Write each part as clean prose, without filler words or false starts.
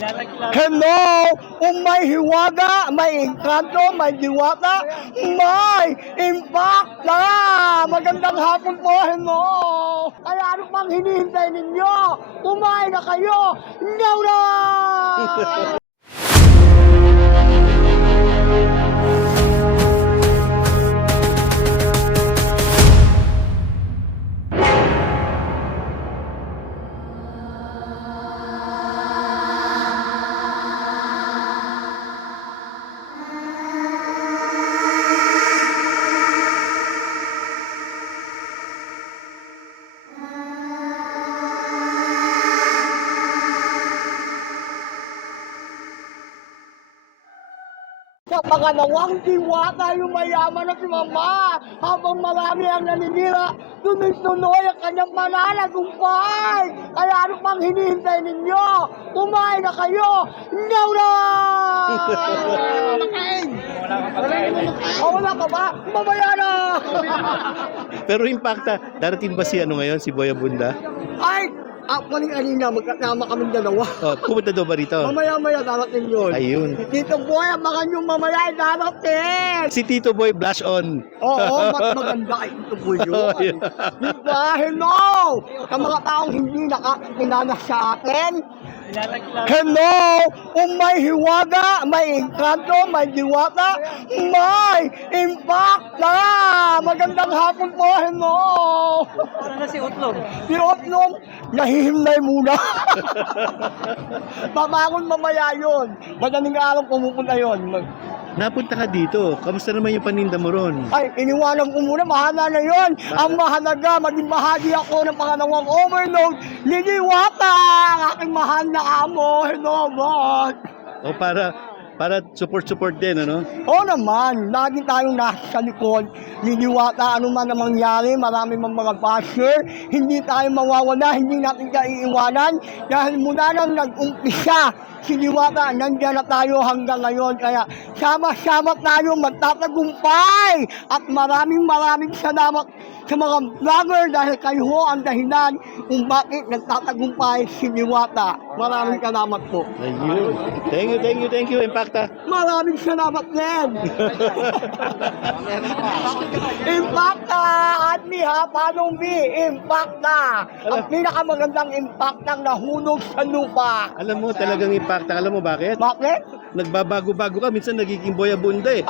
Hello! Kung may hiwaga, may engkanto, may diwata, may impact na! Magandang hapon po, hello! Kaya ano pang hinihintay ninyo? Kumain na kayo! Now na! Sa pangalawang diwata yung mayaman na si Mama, habang marami ang naninira, tuloy-tuloy ang kanyang mananagumpay. Kaya ano pang hinihintay ninyo? Kumain na kayo! Now na! Wala ka ba? Mamaya na! Pero impacta, darating ba si ano ngayon, si Boy Abunda? Ay! Actually, kanina, magkasama kami dalawa. Oh, pumunta daw ba rito? Mamaya-maya darating yun. Ayun. Tito Boy, abangan yung mamaya ay darating. Si Tito Boy, blush on. Oo, mas maganda kay Tito Boy Oh, yun. Diba? Hello! Sa mga taong hindi nakakilala sa akin, hello! Kung may hiwaga, may engkanto, may diwata, may impact na! Magandang hapon po, hello! Sana si Utlong. Si Otlong, nahihimlay muna. Babangon mamaya yun. Madaling araw pumupunta yun. Napunta ka dito. Kamusta naman yung paninda mo ron? Ay, iniwanan ko muna, mahana na yun. Ang mahalaga, maging bahagi ako ng pangalawang overload ni Diwata, ang aking mahal na amo. Hello, boss. O para support din, ano? Oo naman, lagi tayong nasa likod ni Diwata, ano man ang mangyari, marami mang mga basher, hindi tayo mawawala, hindi natin kaiiwanan, dahil mula nang nag-umpisa, si Diwata, nandiyan na tayo hanggang ngayon, kaya sama-sama tayo magtatagumpay, at maraming salamat sa mga vlogger dahil kayo ho ang dahilan kung bakit nagtatagumpay si Diwata. Maraming salamat po. Ayun. Thank you, Impacta. Maraming salamat din. Impacta! At niha, paano Impacta! Ang pinakamagandang impactang nahulog sa lupa. Alam mo, talagang Impacta. Alam mo bakit? Bakit? Nagbabago-bago ka. Minsan nagiging Boy Abunda eh.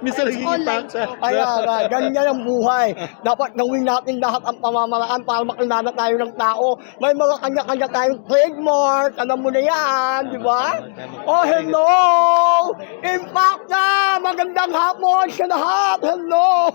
Minsan nagiging Impacta. Kaya nga, ganyan ang buhay. Dapat gawin natin lahat ang pamamaraan para makilala tayo ng tao. May mga kanya-kanya tayong trademark. Alam mo na yan, di ba? Oh, hello! Impacta! Magandang hapon sa lahat! Hello!